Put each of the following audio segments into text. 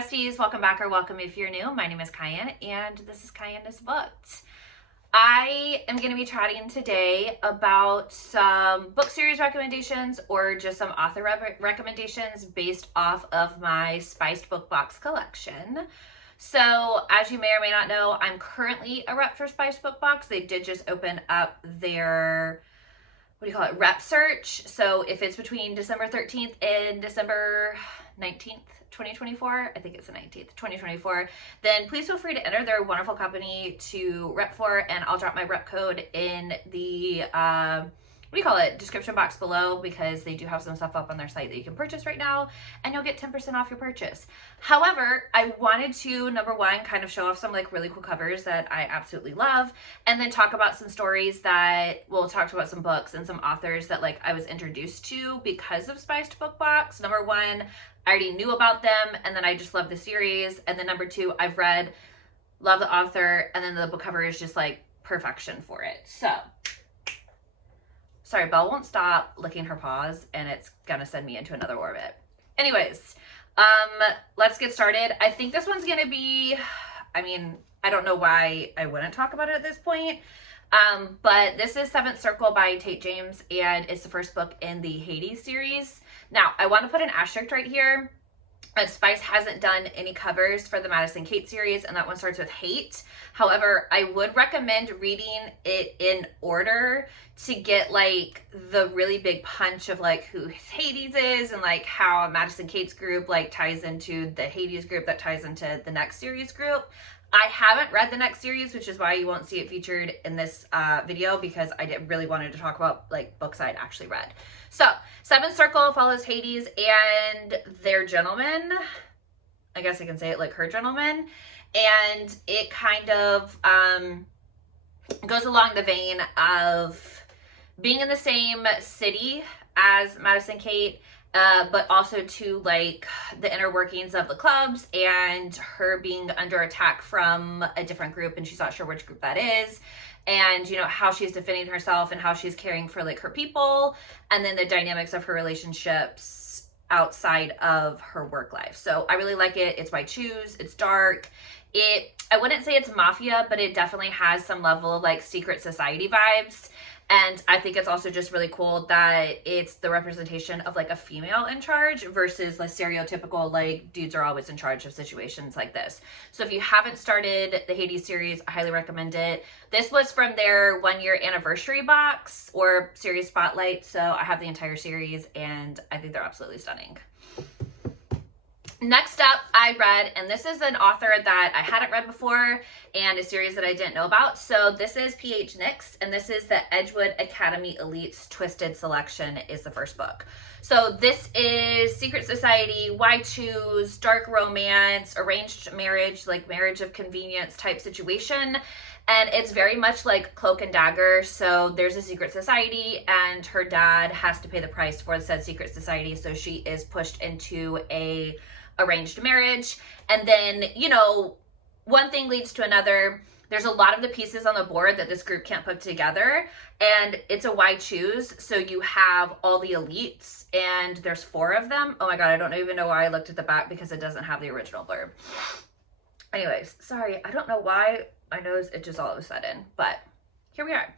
besties, welcome back or welcome if you're new. My name is Cayenne and this is Cayenne is Booked. I am going to be chatting today about some book series recommendations or just some author recommendations based off of my Spiced Book Box collection. So as you may or may not know, I'm currently a rep for Spiced Book Box. They did just open up their rep search. So if it's between December 13th and December 19th, 2024, I think it's the 19th, 2024, then please feel free to enter. They're a wonderful company to rep for, and I'll drop my rep code in the description box below, because they do have some stuff up on their site that you can purchase right now and you'll get 10% off your purchase. However, I wanted to, number one, kind of show off some really cool covers that I absolutely love, and then talk about some stories that, talk about some books and some authors that I was introduced to because of Spiced Book Box. Number one, I already knew about them, and then I just love the series. And then number two, I've read, love the author, and then the book cover is just perfection for it. So sorry, Belle won't stop licking her paws and it's gonna send me into another orbit. Anyways, let's get started. I think this one's gonna be, I don't know why I wouldn't talk about it at this point, but this is Seventh Circle by Tate James, and it's the first book in the Hades series. Now, I want to put an asterisk right here. Spice hasn't done any covers for the Madison Kate series, and that one starts with Hate. However, I would recommend reading it in order to get the really big punch of who Hades is, and how Madison Kate's group ties into the Hades group that ties into the next series group. I haven't read the next series, which is why you won't see it featured in this video, because I really wanted to talk about books I'd actually read. So, Seventh Circle follows Hades and their gentleman. I guess I can say it her gentleman. And it kind of goes along the vein of being in the same city as Madison Kate, but also to the inner workings of the clubs, and her being under attack from a different group, and she's not sure which group that is, and how she's defending herself and how she's caring for her people, and then the dynamics of her relationships outside of her work life. So I really like it. It's by Choose. It's dark. I wouldn't say it's mafia, but it definitely has some level of secret society vibes. And I think it's also just really cool that it's the representation of a female in charge versus stereotypical dudes are always in charge of situations like this. So if you haven't started the Hades series, I highly recommend it. This was from their 1-year anniversary box or series spotlight. So I have the entire series and I think they're absolutely stunning. Next up, I read, and this is an author that I hadn't read before and a series that I didn't know about. So this is P.H. Nix, and this is the Edgewood Academy Elites Twisted Selection is the first book. So this is secret society, why choose, dark romance, arranged marriage, marriage of convenience type situation. And it's very much Cloak and Dagger. So there's a secret society and her dad has to pay the price for said secret society. So she is pushed into a arranged marriage, and then one thing leads to another. There's a lot of the pieces on the board that this group can't put together, and it's a why choose. So you have all the elites, and there's 4 of them. Oh my god, I don't even know why I looked at the back, because it doesn't have the original blurb. Anyways, sorry, I don't know why my nose itches all of a sudden, but here we are.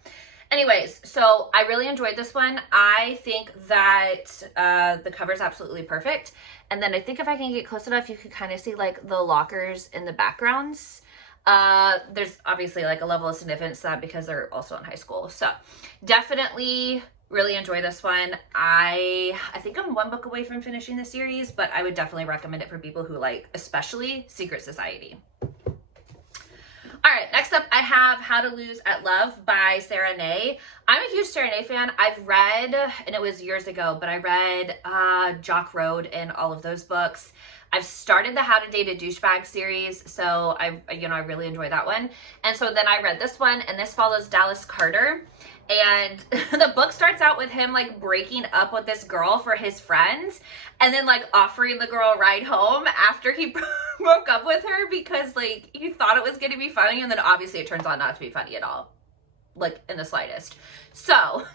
Anyways, so I really enjoyed this one. I think that the cover is absolutely perfect. And then I think if I can get close enough, you can kind of see the lockers in the backgrounds. There's obviously a level of significance to that because they're also in high school. So definitely really enjoy this one. I think I'm 1 book away from finishing the series, but I would definitely recommend it for people who especially Secret Society. All right, next up I have How to Lose at Love by Sarah Ney. I'm a huge Sarah Ney fan. I've read, and it was years ago, but I read Jock Road and all of those books. I've started the How to Date a Douchebag series, so I really enjoy that one. And so then I read this one, and this follows Dallas Carter. And the book starts out with him breaking up with this girl for his friends, and then offering the girl a ride home after he broke up with her because he thought it was going to be funny, and then obviously it turns out not to be funny at all, in the slightest. So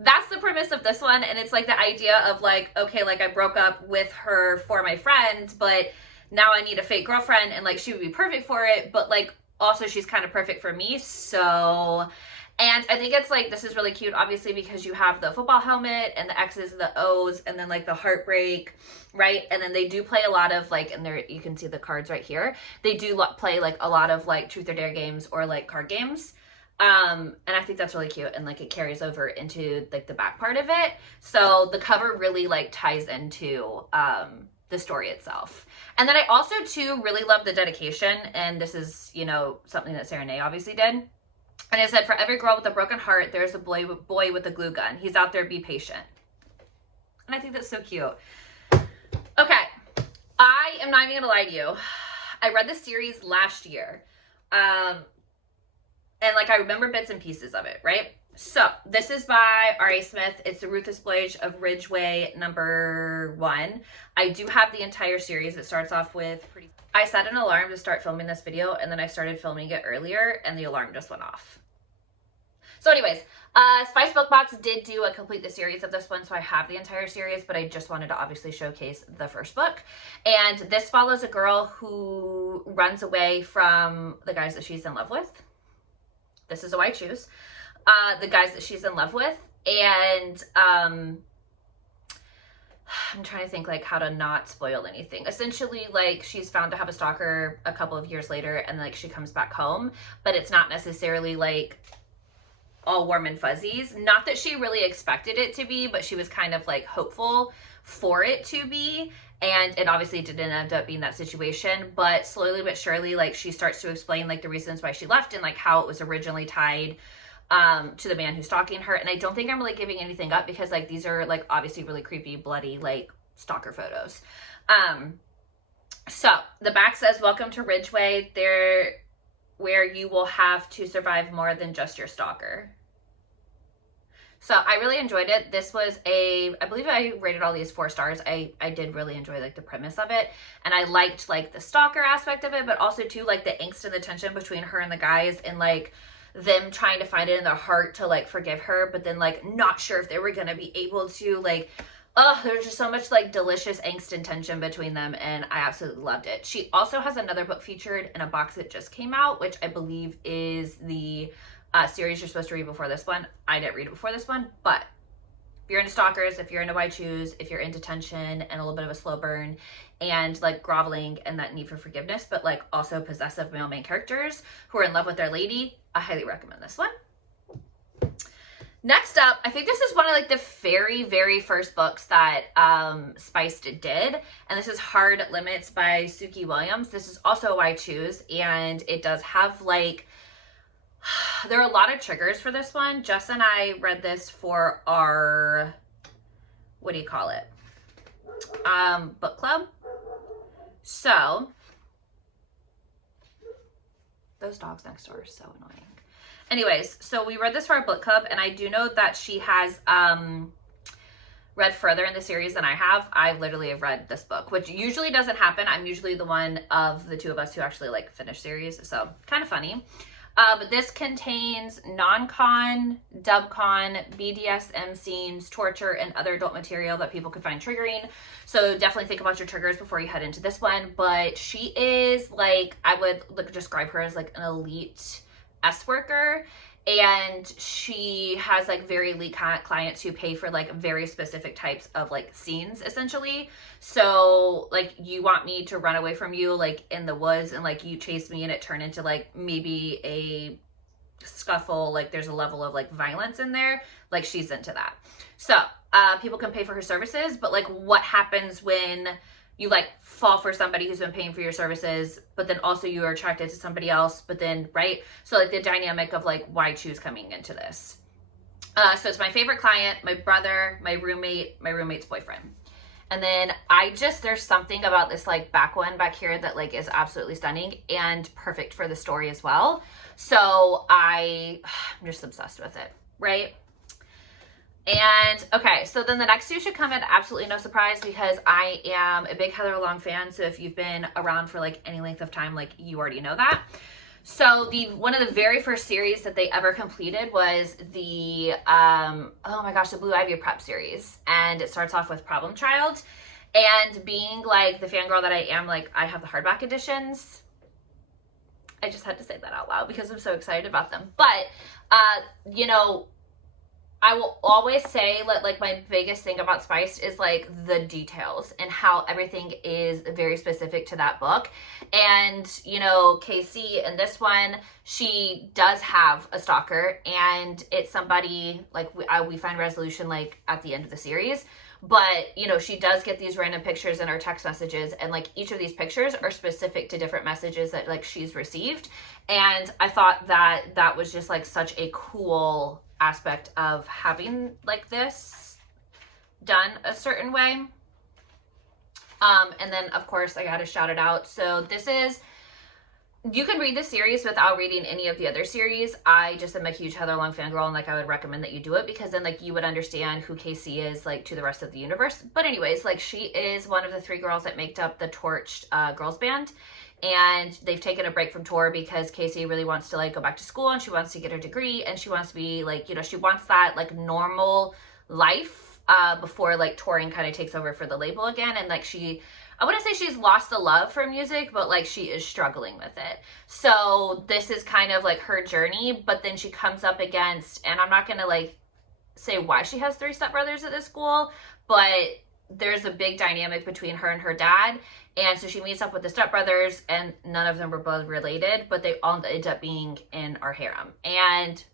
that's the premise of this one, and it's the idea of okay, I broke up with her for my friends, but now I need a fake girlfriend, and like she would be perfect for it, but like also she's kind of perfect for me. So, and I think it's like, this is really cute, obviously, because you have the football helmet and the X's and the O's, and then like the heartbreak, right? And then they do play a lot of like, and there you can see the cards right here. They do play like a lot of like truth or dare games or like card games. And I think that's really cute, and like it carries over into like the back part of it. So the cover really like ties into the story itself. And then I also too really love the dedication, and this is, you know, something that Sarah Nay obviously did. And it said, for every girl with a broken heart, there's a boy with a glue gun. He's out there, be patient. And I think that's so cute. Okay, I am not even gonna lie to you. I read this series last year. And like I remember bits and pieces of it, right? So this is by R.A. Smith. It's the Ruthless Voyage of Ridgeway #1. I do have the entire series. It starts off with I set an alarm to start filming this video, and then I started filming it earlier, and the alarm just went off. So anyways, Spice Bookbox did do a complete the series of this one, so I have the entire series, but I just wanted to obviously showcase the first book. And this follows a girl who runs away from the guys that she's in love with. This is who I choose. The guys that she's in love with. And I'm trying to think like how to not spoil anything. Essentially, like she's found to have a stalker a couple of years later, and like she comes back home, but it's not necessarily like all warm and fuzzies. Not that she really expected it to be, but she was kind of like hopeful for it to be. And it obviously didn't end up being that situation, but slowly but surely, like she starts to explain like the reasons why she left, and like how it was originally tied to the man who's stalking her. And I don't think I'm really giving anything up, because like these are like obviously really creepy, bloody, like stalker photos. So the back says, welcome to Ridgeway, there where you will have to survive more than just your stalker. So I really enjoyed it. This was I believe I rated all these 4 stars. I did really enjoy like the premise of it, and I liked like the stalker aspect of it, but also too like the angst and the tension between her and the guys, and like them trying to find it in their heart to like forgive her, but then like not sure if they were gonna be able to. Like, oh, there's just so much like delicious angst and tension between them, and I absolutely loved it. She also has another book featured in a box that just came out, which I believe is the series you're supposed to read before this one. I didn't read it before this one, but if you're into stalkers, if you're into why choose, if you're into tension and a little bit of a slow burn and like groveling and that need for forgiveness, but like also possessive male main characters who are in love with their lady, I highly recommend this one. Next up, I think this is one of like the very, very first books that Spice did, and this is Hard Limits by Suki Williams. This is also why choose, and it does have like, there are a lot of triggers for this one. Jess and I read this for our, what do you call it? Book club. So, those dogs next door are so annoying. Anyways, so we read this for our book club, and I do know that she has read further in the series than I have. I literally have read this book, which usually doesn't happen. I'm usually the one of the two of us who actually like finish series, so kind of funny. But this contains non-con, dub-con, BDSM scenes, torture, and other adult material that people could find triggering. So definitely think about your triggers before you head into this one. But she is like, I would like describe her as like an elite S worker, and she has like very elite clients who pay for like very specific types of like scenes, essentially. So like, you want me to run away from you like in the woods, and like you chase me and it turned into like maybe a scuffle, like there's a level of like violence in there, like she's into that. So people can pay for her services, but like what happens when you like fall for somebody who's been paying for your services, but then also you are attracted to somebody else, but then, right? So like the dynamic of like why choose coming into this. So it's my favorite client, my brother, my roommate's boyfriend. And then there's something about this like back one back here that like is absolutely stunning and perfect for the story as well. So I'm just obsessed with it, right? And okay, so then the next two should come at absolutely no surprise, because I am a big Heather Long fan. So if you've been around for like any length of time, like you already know that. So one of the very first series that they ever completed was the, oh my gosh, the Blue Ivy Prep series. And it starts off with Problem Child. And being like the fangirl that I am, like I have the hardback editions. I just had to say that out loud because I'm so excited about them. But, you know, I will always say that like my biggest thing about Spiced is like the details and how everything is very specific to that book. And, you know, Casey in this one, she does have a stalker, and it's somebody like we find resolution like at the end of the series. But, you know, she does get these random pictures in her text messages, and like each of these pictures are specific to different messages that like she's received. And I thought that that was just like such a cool aspect of having like this done a certain way. And then of course I gotta shout it out. So this is, you can read this series without reading any of the other series. I just am a huge Heather Long fangirl, and like I would recommend that you do it, because then like you would understand who Casey is like to the rest of the universe. But anyways, like she is one of the 3 girls that make up the Torched girls band, and they've taken a break from tour because Casey really wants to like go back to school, and she wants to get her degree, and she wants to be like, you know, she wants that like normal life before like touring kind of takes over for the label again. And like I wouldn't say she's lost the love for music, but like she is struggling with it. So this is kind of like her journey, but then she comes up against, and I'm not going to like say why she has 3 stepbrothers at this school, but there's a big dynamic between her and her dad. And so she meets up with the stepbrothers, and none of them were blood related, but they all end up being in our harem. And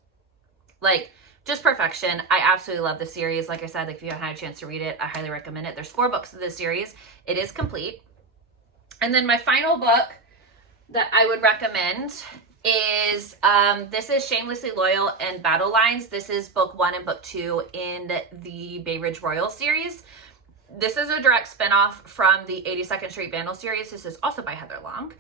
like, just perfection. I absolutely love the series. Like I said, like if you haven't had a chance to read it, I highly recommend it. There's 4 books of this series. It is complete. And then my final book that I would recommend is, this is Shamelessly Loyal and Battle Lines. This is book 1 and book 2 in the Bay Ridge Royal series. This is a direct spinoff from the 82nd Street Vandal series. This is also by Heather Long.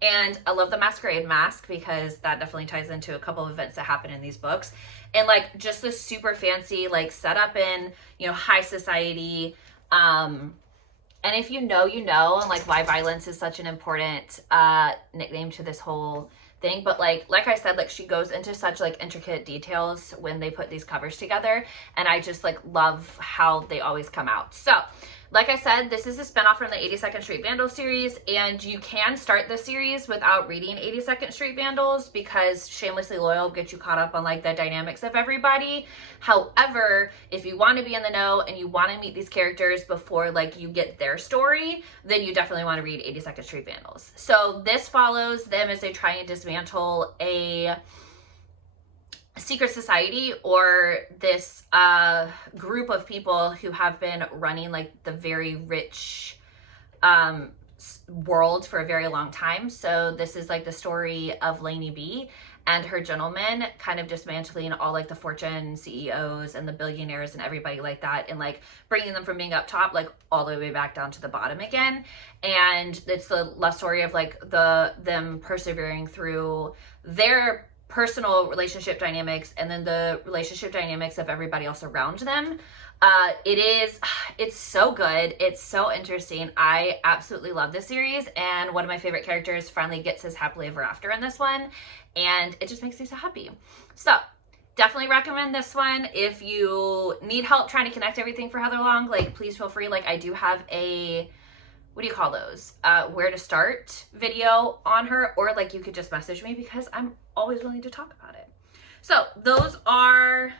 And I love the Masquerade Mask because that definitely ties into a couple of events that happen in these books. And like just this super fancy, like set up in, you know, high society. And if you know, you know, and like why violence is such an important nickname to this whole thing. But like I said, like she goes into such like intricate details when they put these covers together, and I just like love how they always come out. So like I said, this is a spinoff from the 82nd Street Vandal series, and you can start the series without reading 82nd Street Vandals because Shamelessly Loyal gets you caught up on like the dynamics of everybody. However, if you want to be in the know and you want to meet these characters before like you get their story, then you definitely want to read 82nd Street Vandals. So this follows them as they try and dismantle a secret society, or this group of people who have been running like the very rich world for a very long time. So this is like the story of Lainey B and her gentleman kind of dismantling all like the Fortune CEOs and the billionaires and everybody like that, and like bringing them from being up top like all the way back down to the bottom again. And it's the love story of like them persevering through their personal relationship dynamics and then the relationship dynamics of everybody else around them. It's so good. It's so interesting. I absolutely love this series, and one of my favorite characters finally gets his happily ever after in this one, and it just makes me so happy. So definitely recommend this one. If you need help trying to connect everything for Heather Long, like please feel free. Like I do have a, what do you call those? Where to start video on her, or like you could just message me because I'm always willing to talk about it. So those are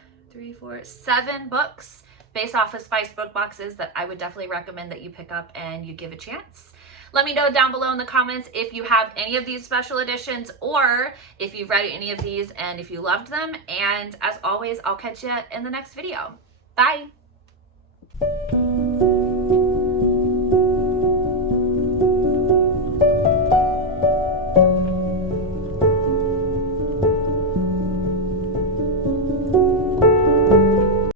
7 books based off of Spice book boxes that I would definitely recommend that you pick up and you give a chance. Let me know down below in the comments if you have any of these special editions, or if you've read any of these and if you loved them. And as always, I'll catch you in the next video. Bye.